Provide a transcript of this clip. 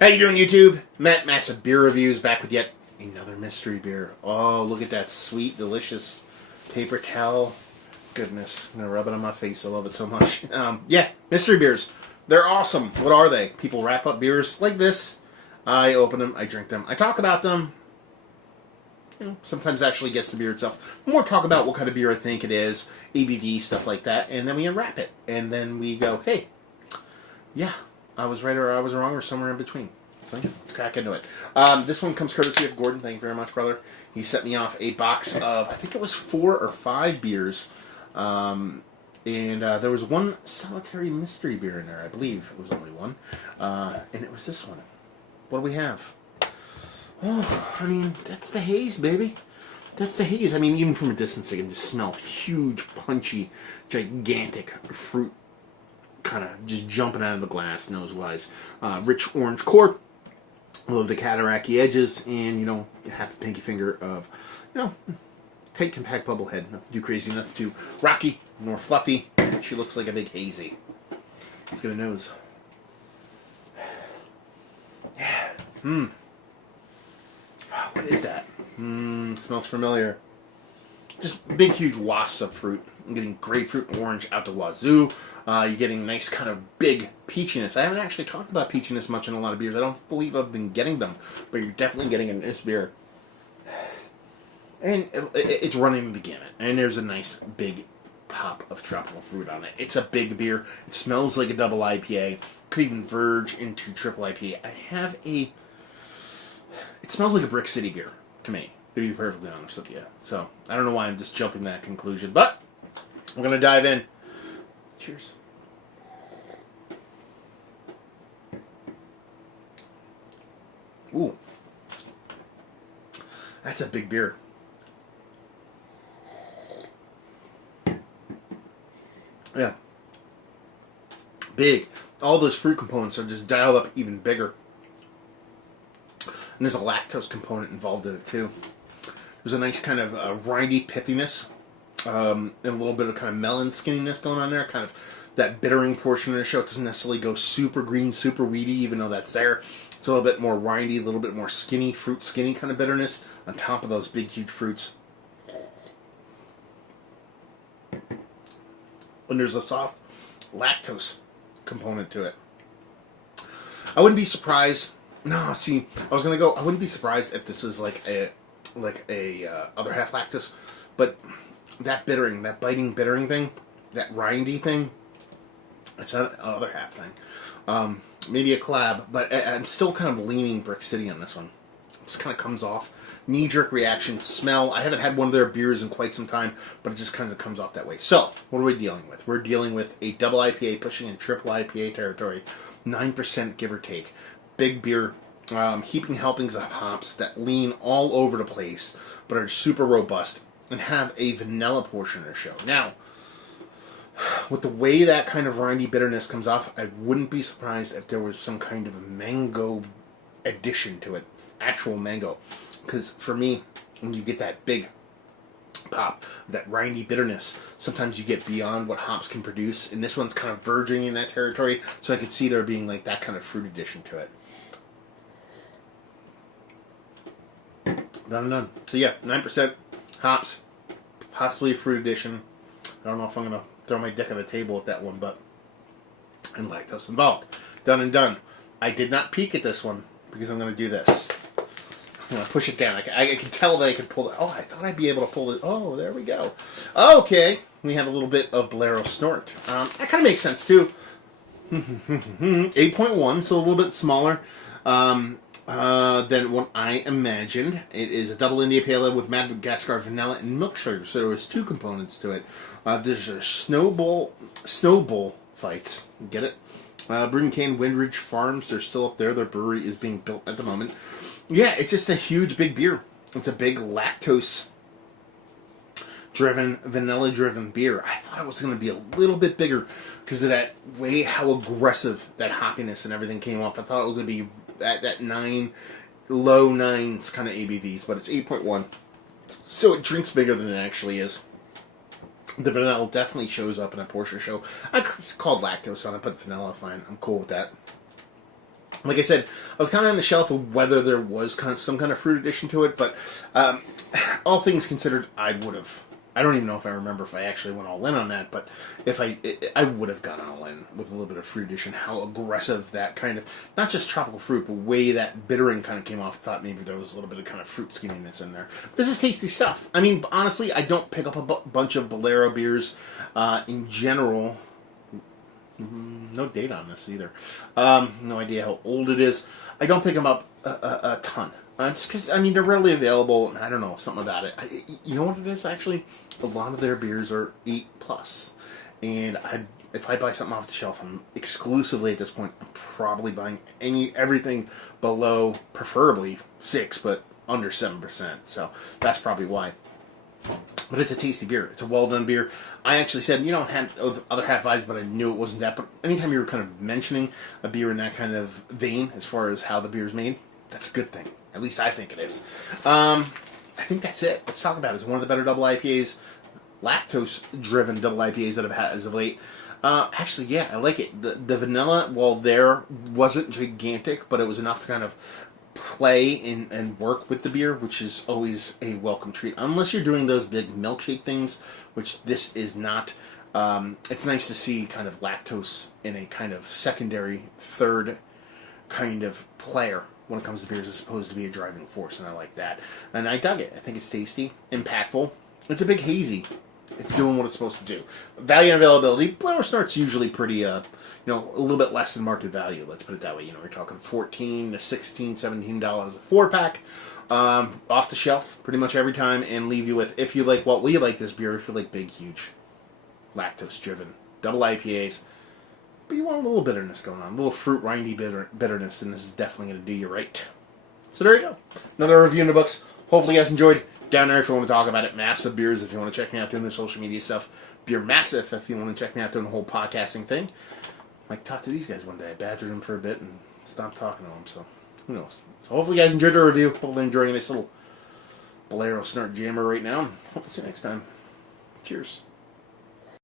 How you doing, YouTube? Matt, Massive Beer Reviews, back with yet another mystery beer. Oh, look at that sweet, delicious paper towel. Goodness, I'm gonna rub it on my face. I love it so much. Yeah, mystery beers. They're awesome. What are they? People wrap up beers like this. I open them, I drink them, I talk about them. You know, sometimes actually gets the beer itself. More talk about what kind of beer I think it is, ABV, stuff like that, and then we unwrap it. And then we go, hey, yeah, I was right or I was wrong or somewhere in between. So yeah, let's crack into it. This one comes courtesy of Gordon. Thank you very much, brother. He sent me off a box of, I think it was 4 or 5 beers. And there was one solitary mystery beer in there. I believe it was only one. And it was this one. What do we have? Oh, I mean, that's the haze, baby. That's the haze. I mean, even from a distance, I can just smell huge, punchy, gigantic fruit kind of just jumping out of the glass, nose-wise. Rich orange core, a little bit of cataracty edges, and, you know, half the pinky finger of, you know, tight, compact bubble head. Nothing too crazy, nothing too rocky, nor fluffy. She looks like a big hazy. Let's get a nose. Yeah. What is that? Smells familiar. Just big, huge wasps of fruit. I'm getting grapefruit and orange out the wazoo. You're getting nice kind of big peachiness. I haven't actually talked about peachiness much in a lot of beers. I don't believe I've been getting them, but you're definitely getting in this beer. And it's running the gamut. And there's a nice big pop of tropical fruit on it. It's a big beer. It smells like a double IPA. Could even verge into triple IPA. It smells like a Brick City beer to me, to be perfectly honest with you. So, I don't know why I'm just jumping to that conclusion, but we're going to dive in. Cheers. Ooh. That's a big beer. Yeah. Big. All those fruit components are just dialed up even bigger. And there's a lactose component involved in it too. There's a nice kind of rindy pithiness, and a little bit of kind of melon skinniness going on there. Kind of that bittering portion of the show. It doesn't necessarily go super green, super weedy, even though that's there. It's a little bit more rindy, a little bit more skinny, fruit skinny kind of bitterness on top of those big, huge fruits. And there's a soft lactose component to it. I wouldn't be surprised. No, see, I was gonna go. I wouldn't be surprised if this was like a other half lactose, but that bittering, that biting bittering thing, that rindy thing, it's an other half thing. Maybe a collab, but I'm still kind of leaning Brick City on this one. It just kind of comes off knee-jerk reaction, smell. I haven't had one of their beers in quite some time, but it just kind of comes off that way. So, what are we dealing with? We're dealing with a double IPA pushing in triple IPA territory, 9% give or take. Big beer, heaping helpings of hops that lean all over the place, but are super robust and have a vanilla portion of the show. Now, with the way that kind of rindy bitterness comes off, I wouldn't be surprised if there was some kind of mango addition to it, actual mango. Because for me, when you get that big pop, that rindy bitterness, sometimes you get beyond what hops can produce, and this one's kind of verging in that territory, so I could see there being like that kind of fruit addition to it. Done. So yeah, 9% hops, possibly a fruit addition. I don't know if I'm going to throw my dick on the table with that one, but and lactose involved. Done and done. I did not peek at this one because I'm going to do this. I'm going to push it down. I can tell that I can pull it. Oh, I thought I'd be able to pull it. Oh, there we go. Okay, we have a little bit of Bolero Snort. That kind of makes sense too. 8.1, so a little bit smaller than what I imagined. It is a double India Pale Ale with Madagascar vanilla and milk sugar, so there was 2 components to it. There's a snowball fights. Get it? Brewing Cane Windridge Farms, they're still up there. Their brewery is being built at the moment. Yeah, it's just a huge, big beer. It's a big lactose-driven, vanilla-driven beer. I thought it was going to be a little bit bigger because of that way how aggressive that hoppiness and everything came off. I thought it was going to be at that 9, low 9s kind of ABVs, but it's 8.1. So it drinks bigger than it actually is. The vanilla definitely shows up in a Porsche show. It's called lactose on it, but vanilla, fine. I'm cool with that. Like I said, I was kind of on the shelf of whether there was some kind of fruit addition to it, but all things considered, I would have. I don't even know if I remember if I actually went all in on that, but if I would have gone all in with a little bit of fruit addition. How aggressive that kind of, not just tropical fruit, but way that bittering kind of came off. Thought maybe there was a little bit of kind of fruit skinniness in there. This is tasty stuff. I mean, honestly, I don't pick up a bunch of Bolero beers in general. No date on this either. No idea how old it is. I don't pick them up a ton. It's because, I mean, they're readily available, and I don't know, something about it. You know what it is, actually? A lot of their beers are 8 plus. And if I buy something off the shelf, I'm exclusively, at this point, I'm probably buying everything below, preferably 6, but under 7%. So that's probably why. But it's a tasty beer. It's a well-done beer. I actually said, had other half vibes, but I knew it wasn't that. But anytime you were kind of mentioning a beer in that kind of vein, as far as how the beer's made, that's a good thing. At least I think it is. I think that's it. Let's talk about it. It's one of the better double IPAs, lactose-driven double IPAs that I've had as of late. Actually, yeah, I like it. The vanilla, while there, wasn't gigantic, but it was enough to kind of play and work with the beer, which is always a welcome treat. Unless you're doing those big milkshake things, which this is not. It's nice to see kind of lactose in a kind of secondary, third kind of player when it comes to beers, as opposed to be a driving force, and I like that. And I dug it. I think it's tasty, impactful. It's a big hazy. It's doing what it's supposed to do. Value and availability. Bolero Snort's usually pretty, a little bit less than market value. Let's put it that way. We're talking $14 to $16, $17 a 4-pack, off the shelf pretty much every time, and leave you with, if you like what we like this beer, if you like big, huge, lactose-driven double IPAs, but you want a little bitterness going on, a little fruit rindy bitterness, and this is definitely going to do you right. So there you go. Another review in the books. Hopefully you guys enjoyed. Down there if you want to talk about it. Massive Beers if you want to check me out doing the social media stuff. Beer Massive if you want to check me out doing the whole podcasting thing. I might talk to these guys one day. I badgered them for a bit and stopped talking to them, so who knows. So hopefully you guys enjoyed the review. Hopefully enjoying this little Bolero Snort Jammer right now. Hope to see you next time. Cheers.